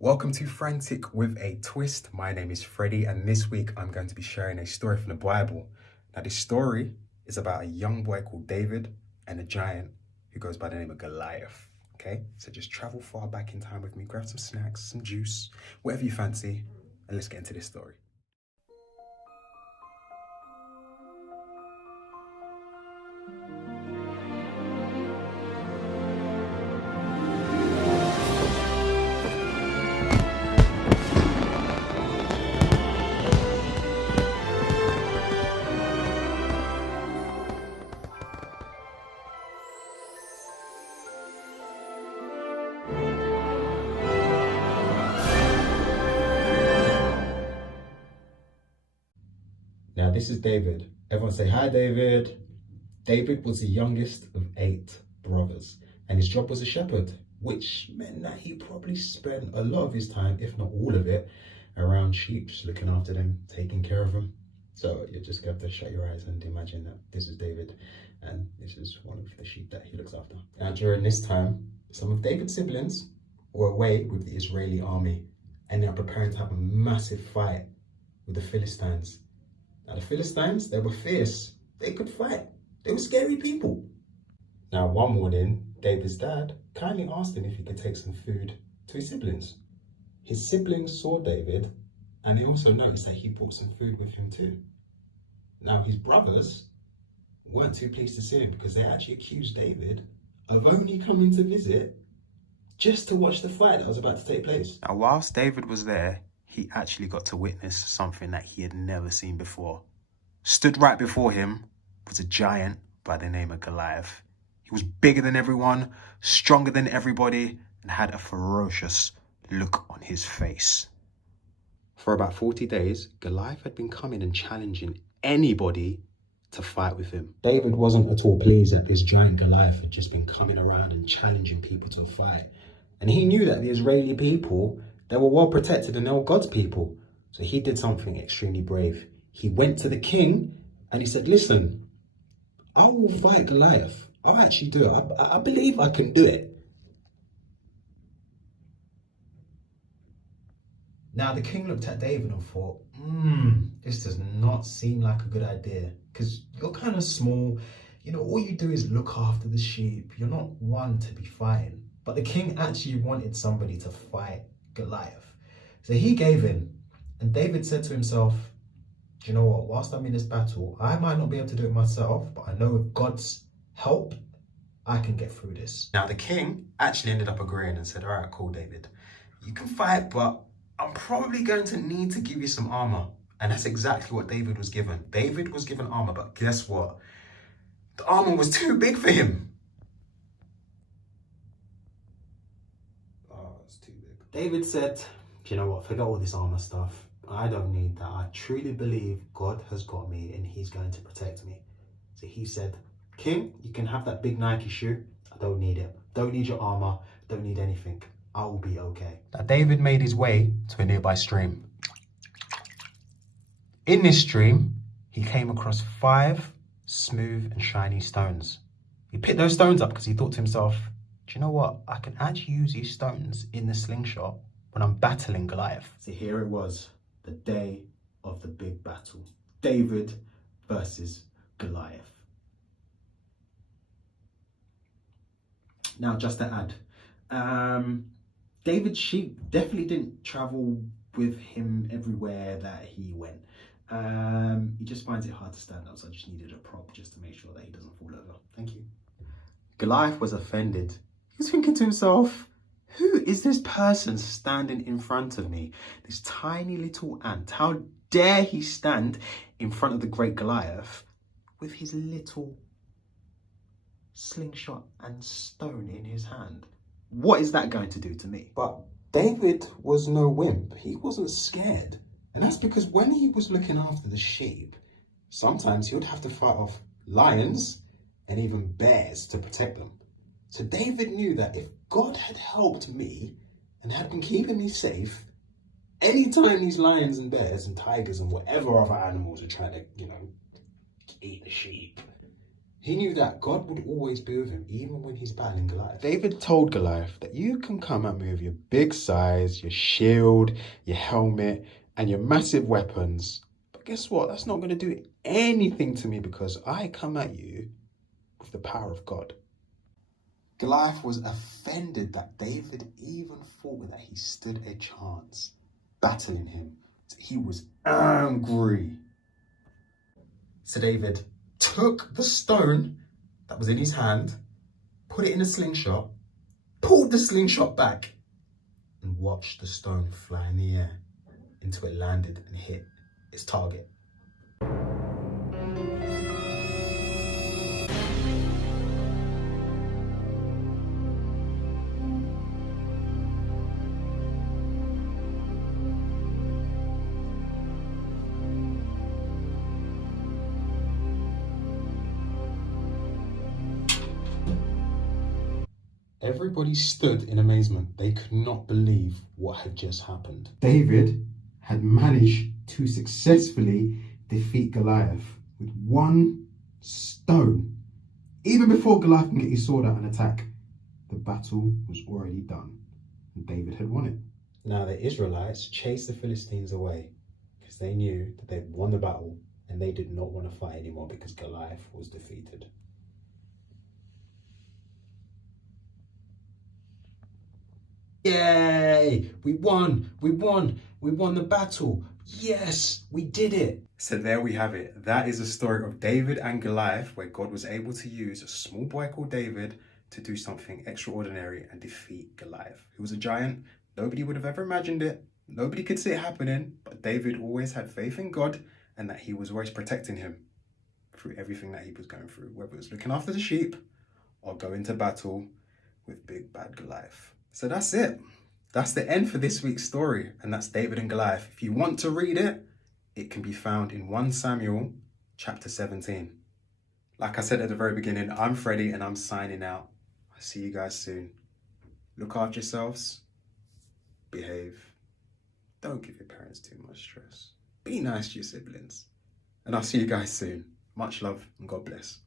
Welcome to Frantic with a Twist. My name is Freddy, and this week I'm going to be sharing a story from the Bible. Now, this story is about a young boy called David and a giant who goes by the name of Goliath. Okay, so just travel far back in time with me, grab some snacks, some juice, whatever you fancy, and let's get into this story. Now, this is David. Everyone say, hi, David. David was the youngest of 8 brothers, and his job was a shepherd, which meant that he probably spent a lot of his time, if not all of it, around sheep, looking after them, taking care of them. So you just have to shut your eyes and imagine that this is David, and this is one of the sheep that he looks after. Now, during this time, some of David's siblings were away with the Israeli army, and they are preparing to have a massive fight with the Philistines. Now, the Philistines, they were fierce. They could fight. They were scary people. Now, one morning, David's dad kindly asked him if he could take some food to his siblings. His siblings saw David, and they also noticed that he brought some food with him too. Now, his brothers weren't too pleased to see him because they actually accused David of only coming to visit just to watch the fight that was about to take place. Now, whilst David was there, he actually got to witness something that he had never seen before. Stood right before him was a giant by the name of Goliath. He was bigger than everyone, stronger than everybody, and had a ferocious look on his face. For about 40 days, Goliath had been coming and challenging anybody to fight with him. David wasn't at all pleased that this giant Goliath had just been coming around and challenging people to a fight. And he knew that the Israeli people, they were well protected and they were God's people. So he did something extremely brave. He went to the king and he said, listen, I will fight Goliath. I'll actually do it. I believe I can do it. Now the king looked at David and thought, this does not seem like a good idea because you're kind of small. You know, all you do is look after the sheep. You're not one to be fighting. But the king actually wanted somebody to fight Goliath. So he gave in, and David said to himself, do you know what, whilst I'm in this battle, I might not be able to do it myself, but I know with God's help, I can get through this. Now the king actually ended up agreeing and said, all right, cool, David, you can fight, but I'm probably going to need to give you some armor. And that's exactly what David was given. David was given armor, but guess what? The armor was too big for him. David said, you know what, forget all this armor stuff. I don't need that. I truly believe God has got me and he's going to protect me. So he said, King, you can have that big Nike shoe. I don't need it. Don't need your armor. Don't need anything. I will be okay. Now David made his way to a nearby stream. In this stream, he came across 5 smooth and shiny stones. He picked those stones up because he thought to himself, do you know what? I can actually use these stones in the slingshot when I'm battling Goliath. So here it was, the day of the big battle. David versus Goliath. Now, just to add, David's sheep definitely didn't travel with him everywhere that he went. He just finds it hard to stand up, so I just needed a prop just to make sure that he doesn't fall over. Thank you. Goliath was offended. He was thinking to himself, who is this person standing in front of me? This tiny little ant. How dare he stand in front of the great Goliath with his little slingshot and stone in his hand? What is that going to do to me? But David was no wimp. He wasn't scared. And that's because when he was looking after the sheep, sometimes he would have to fight off lions and even bears to protect them. So David knew that if God had helped me and had been keeping me safe, anytime these lions and bears and tigers and whatever other animals are trying to, eat the sheep, He knew that God would always be with him, even when he's battling Goliath. David told Goliath that you can come at me with your big size, your shield, your helmet, and your massive weapons. But guess what? That's not going to do anything to me because I come at you with the power of God. Goliath was offended that David even thought that he stood a chance battling him. So he was angry. So David took the stone that was in his hand, put it in a slingshot, pulled the slingshot back, and watched the stone fly in the air until it landed and hit its target. Everybody stood in amazement. They could not believe what had just happened. David had managed to successfully defeat Goliath with one stone. Even before Goliath can get his sword out and attack, the battle was already done and David had won it. Now the Israelites chased the Philistines away because they knew that they'd won the battle and they did not want to fight anymore because Goliath was defeated. Yay! We won the battle. Yes, we did it. So there we have it. That is the story of David and Goliath, where God was able to use a small boy called David to do something extraordinary and defeat Goliath, who was a giant. Nobody would have ever imagined it. Nobody could see it happening, but David always had faith in God and that he was always protecting him through everything that he was going through, whether it was looking after the sheep or going to battle with big bad Goliath. So that's it. That's the end for this week's story, and that's David and Goliath. If you want to read it, it can be found in 1 Samuel chapter 17. Like I said at the very beginning, I'm Freddy and I'm signing out. I'll see you guys soon. Look after yourselves. Behave. Don't give your parents too much stress. Be nice to your siblings. And I'll see you guys soon. Much love and God bless.